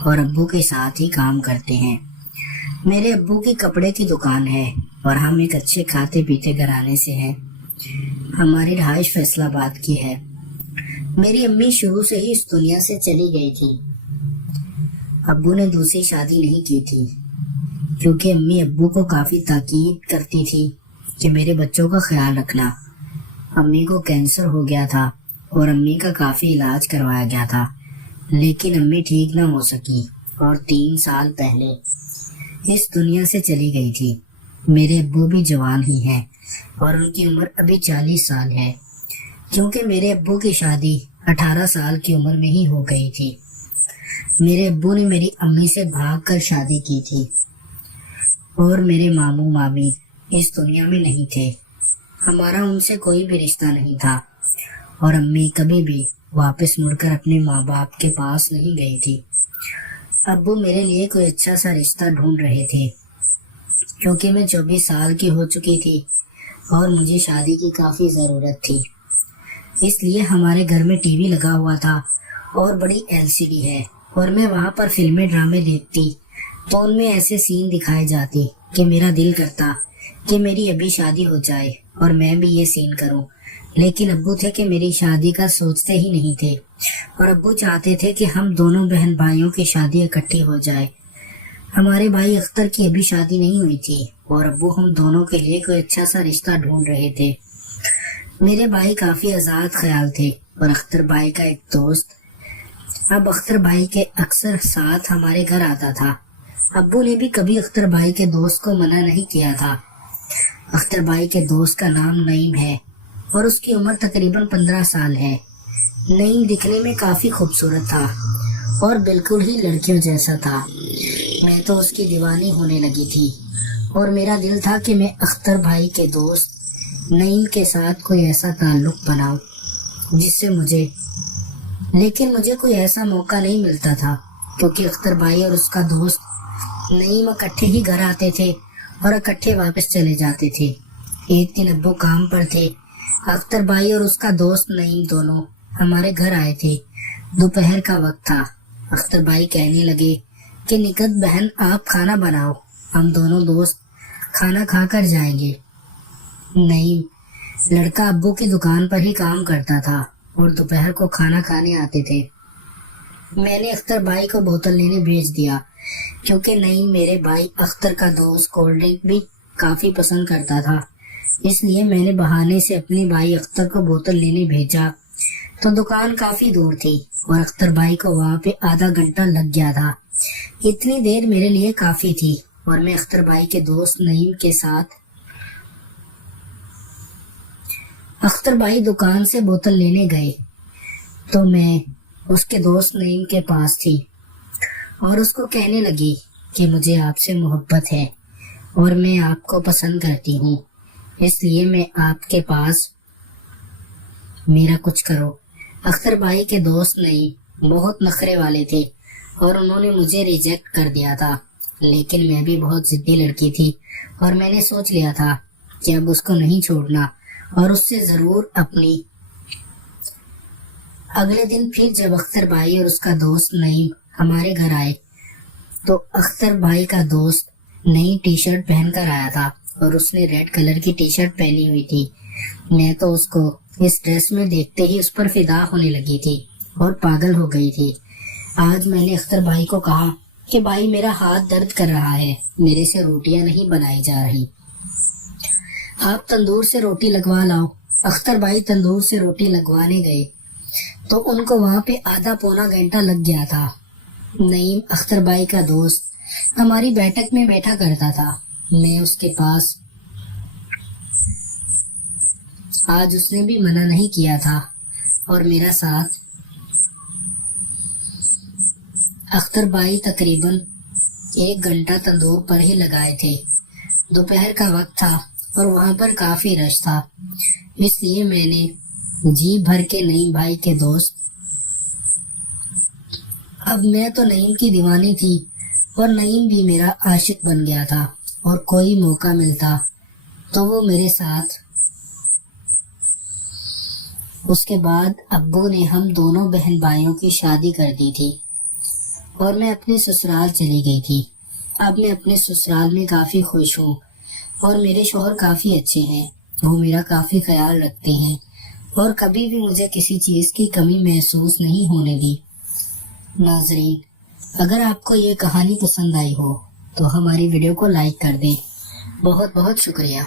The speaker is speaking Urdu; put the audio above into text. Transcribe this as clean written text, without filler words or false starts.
اور ابو کے ساتھ ہی کام کرتے ہیں۔ میرے ابو کی کپڑے کی دکان ہے اور ہم ایک اچھے کھاتے پیتے گھرانے سے ہیں۔ ہماری رہائش فیصل آباد کی ہے۔ میری امی شروع سے ہی اس دنیا سے چلی گئی تھی۔ ابو نے دوسری شادی نہیں کی تھی کیونکہ امی ابو کو کافی تاکید کرتی تھی کہ میرے بچوں کا خیال رکھنا۔ امی کو کینسر ہو گیا تھا اور امی کا کافی علاج کروایا گیا تھا، لیکن امی ٹھیک نہ ہو سکی اور 3 سال پہلے اس دنیا سے چلی گئی تھی۔ میرے ابو بھی جوان ہی ہیں اور ان کی عمر ابھی 40 سال ہے، کیونکہ میرے ابو کی شادی 18 سال کی عمر میں ہی ہو گئی تھی۔ میرے ابو نے میری امی سے بھاگ کر شادی کی تھی اور میرے ماموں مامی اس دنیا میں نہیں تھے۔ ہمارا ان سے کوئی بھی رشتہ نہیں تھا اور امی کبھی بھی واپس مڑ کر اپنے ماں باپ کے پاس نہیں گئی تھی۔ ابو میرے لیے کوئی اچھا سا رشتہ ڈھونڈ رہے تھے کیونکہ میں 24 سال کی ہو چکی تھی اور مجھے شادی کی کافی ضرورت تھی۔ اس لیے ہمارے گھر میں ٹی وی لگا ہوا تھا اور بڑی LCD ہے، اور میں وہاں پر فلمیں ڈرامے دیکھتی تو ان میں ایسے سین دکھائے جاتے کہ میرا دل کرتا کہ میری ابھی شادی ہو جائے اور میں بھی یہ سین کروں، لیکن ابو تھے کہ میری شادی کا سوچتے ہی نہیں تھے، اور ابو چاہتے تھے کہ ہم دونوں بہن بھائیوں کی شادی اکٹھی ہو جائے۔ ہمارے بھائی اختر کی ابھی شادی نہیں ہوئی تھی اور ابو ہم دونوں کے لیے کوئی اچھا سا رشتہ ڈھونڈ رہے تھے۔ میرے بھائی کافی آزاد خیال تھے اور اختر بھائی کا ایک دوست اب اختر بھائی کے اکثر ساتھ ہمارے گھر آتا تھا۔ ابو نے بھی کبھی اختر بھائی کے دوست کو منع نہیں کیا تھا۔ اختر بھائی کے دوست کا نام نعیم ہے اور اس کی عمر تقریباً 15 سال ہے۔ نعیم دکھنے میں کافی خوبصورت تھا اور بالکل ہی لڑکیوں جیسا تھا۔ میں تو اس کی دیوانی ہونے لگی تھی اور میرا دل تھا کہ میں اختر بھائی کے دوست نعیم کے ساتھ کوئی ایسا تعلق بناؤں جس سے لیکن مجھے کوئی ایسا موقع نہیں ملتا تھا کیونکہ اختر بھائی اور اس کا دوست نعیم اکٹھے ہی گھر آتے تھے اور اکٹھے واپس چلے جاتے تھے۔ ایک دن ابو کام پر تھے، اختر بھائی اور اس کا دوست نعیم دونوں ہمارے گھر آئے تھے۔ دوپہر کا وقت تھا۔ اختر بھائی کہنے لگے کہ نکت بہن آپ کھانا بناؤ، ہم دونوں دوست کھانا کھا کر جائیں گے۔ نعیم لڑکا ابو کی دکان پر ہی کام کرتا تھا اور دوپہر کو کھانا کھانے آتے تھے۔ میں نے اختر بھائی کو بوتل لینے بھیج دیا کیونکہ نعیم میرے بھائی اختر کا دوست کولڈ ڈرنک بھی کافی پسند کرتا تھا، اس لیے میں نے بہانے سے اپنے بھائی اختر کو بوتل لینے بھیجا تو دکان کافی دور تھی اور اختر بھائی کو وہاں پہ آدھا گھنٹہ لگ گیا تھا۔ اتنی دیر میرے لیے کافی تھی اور میں اختر بھائی کے دوست نعیم کے ساتھ اختر بھائی دکان سے بوتل لینے گئے تو میں اس کے دوست نعیم کے پاس تھی اور اس کو کہنے لگی کہ مجھے آپ سے محبت ہے اور میں آپ کو پسند کرتی ہوں، اس لیے میں آپ کے پاس میرا کچھ کرو۔ اختر بھائی کے دوست نعیم بہت نخرے والے تھے اور انہوں نے مجھے ریجیکٹ کر دیا تھا، لیکن میں بھی بہت ضدی لڑکی تھی اور میں نے سوچ لیا تھا کہ اب اس کو نہیں چھوڑنا اور اس سے ضرور اپنی۔ اگلے دن پھر جب اختر بھائی اور اس کا دوست نعیم ہمارے گھر آئے تو اختر بھائی کا دوست نئی ٹی شرٹ پہن کر آیا تھا اور اس نے ریڈ کلر کی ٹی شرٹ پہنی ہوئی تھی۔ میں تو اس کو اس ڈریس میں دیکھتے ہی اس پر فدا ہونے لگی تھی اور پاگل ہو گئی تھی۔ آج میں نے اختر بھائی کو کہا کہ بھائی میرا ہاتھ درد کر رہا ہے، میرے سے روٹیاں نہیں بنائی جا رہی، آپ تندور سے روٹی لگوا لاؤ۔ اختر بھائی تندور سے روٹی لگوانے گئے تو ان کو وہاں پہ آدھا پونا گھنٹہ لگ گیا تھا۔ نعیم اختر بھائی کا دوست ہماری بیٹھک میں بیٹھا کرتا تھا، میں اس کے پاس۔ آج اس نے بھی منع نہیں کیا تھا اور میرا ساتھ۔ اختر بھائی تقریباً 1 گھنٹہ تندور پر ہی لگائے تھے۔ دوپہر کا وقت تھا اور وہاں پر کافی رش تھا، اس لیے میں نے جی بھر کے نعیم بھائی کے دوست۔ اب میں تو نعیم کی دیوانی تھی اور نعیم بھی میرا عاشق بن گیا تھا اور کوئی موقع ملتا تو وہ میرے ساتھ۔ اس کے بعد ابو نے ہم دونوں بہن بھائیوں کی شادی کر دی تھی اور میں اپنے سسرال چلی گئی تھی۔ اب میں اپنے سسرال میں کافی خوش ہوں اور میرے شوہر کافی اچھے ہیں، وہ میرا کافی خیال رکھتے ہیں اور کبھی بھی مجھے کسی چیز کی کمی محسوس نہیں ہونے دی۔ ناظرین، اگر آپ کو یہ کہانی پسند آئی ہو تو ہماری ویڈیو کو لائک کر دیں۔ بہت بہت شکریہ۔